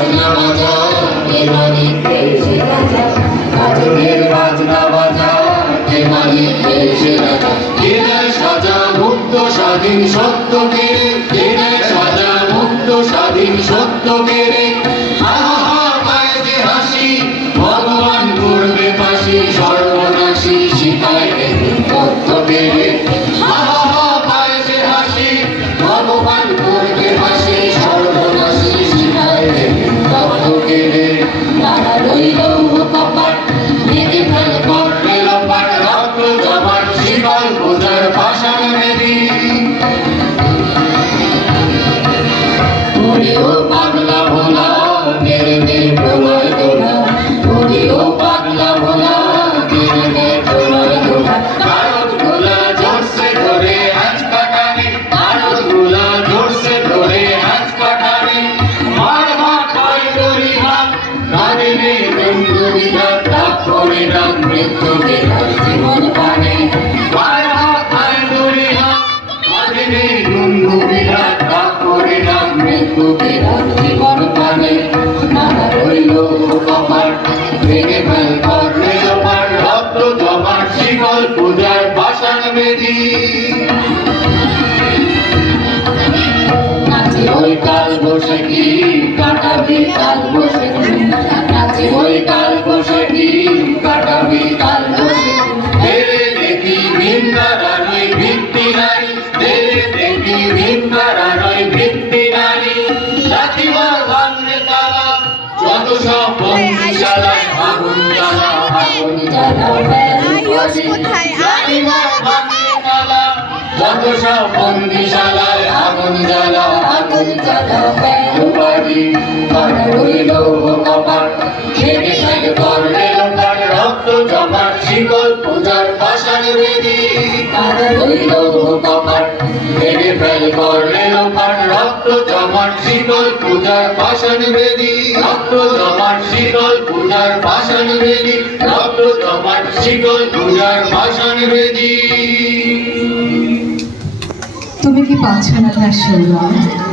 বাজনা বাজা কে মালিক সে রাজা বাজনের বাজনা বাজা কে মালিক সে রাজা কে দেয় সাজা মুক্ত স্বাধীন সত্য কেড়ে কে দেয় সাজা মুক্ত স্বাধীন সত্য কেড়ে পায় যে হাসি ভগবান করবে ফাঁসি সর্বনাশী শিখায় তথ্য কেড়ে পায় যে হাসি ভগবান করবে ফাঁসি সর্বনাশী শিখায় তথ্য কেড়ে তারা রইল কপাট ভেঙে ফেল করবে লপাট রক্ত জমাট শিকল বোঝার পাষাণ মেদি ওরেও পাগলা ভোলা মেরে দে প্রলয় দোলা ওরেও পাগলা ভোলা মেরে দে প্রলয় দোলা কারণ গোলা জোরসে ধরে আজ কাটানে কারণ গোলা জোরসে ধরে আজ কাটানে মার মার কয় করি হাত রাবিনে বন্ধু বিধাত রাগ করে রাগ মৃত্যু বিধাত জীবন পানে মার হাত কয় করি হাত রাবিনে বন্ধু বিধাত রাগ করে রাগ মৃত্যু বিধাত জীবন পানে নানা রইল কপাট ভেঙে ফেল করলে লোপাট রক্ত জমাট শিকল পূজার পাষাণ বেদী নাচে ওই কাল বসে কাটাবি কাল বসে নাচে ওই কাল বসে কাটাবি কাল বসে তেরে দেখি ভিন্দারা নয় ভিত্তি নারী তেরে দেখি ভিন্দারা নয় ভিত্তি নারী লাঠিমার ভাঙলে তালা যত সব বন্দিশালায় আগুন জ্বালা আগুন জ্বালা লাঠিমার ভাঙলে তালা যত সব বন্দিশালায় আগুন জ্বালা আগুন জ্বালা বাড়ি তারা রইল কপাট ভেঙে ফেল করলে লোপাট রক্ত জমাট শিকল পূজার পাষাণ বেদী তারা রইল কপাট ভেঙে ফেল করলে লোপাট রক্ত জমাট শিকল পূজার পাষাণ বেদী রক্ত জমাট শিকল পূজার পাষাণ বেদী রক্ত জমাট শিকল পূজার পাষাণ বেদী তুমি কি পাচ্ছ না তার সৌরভ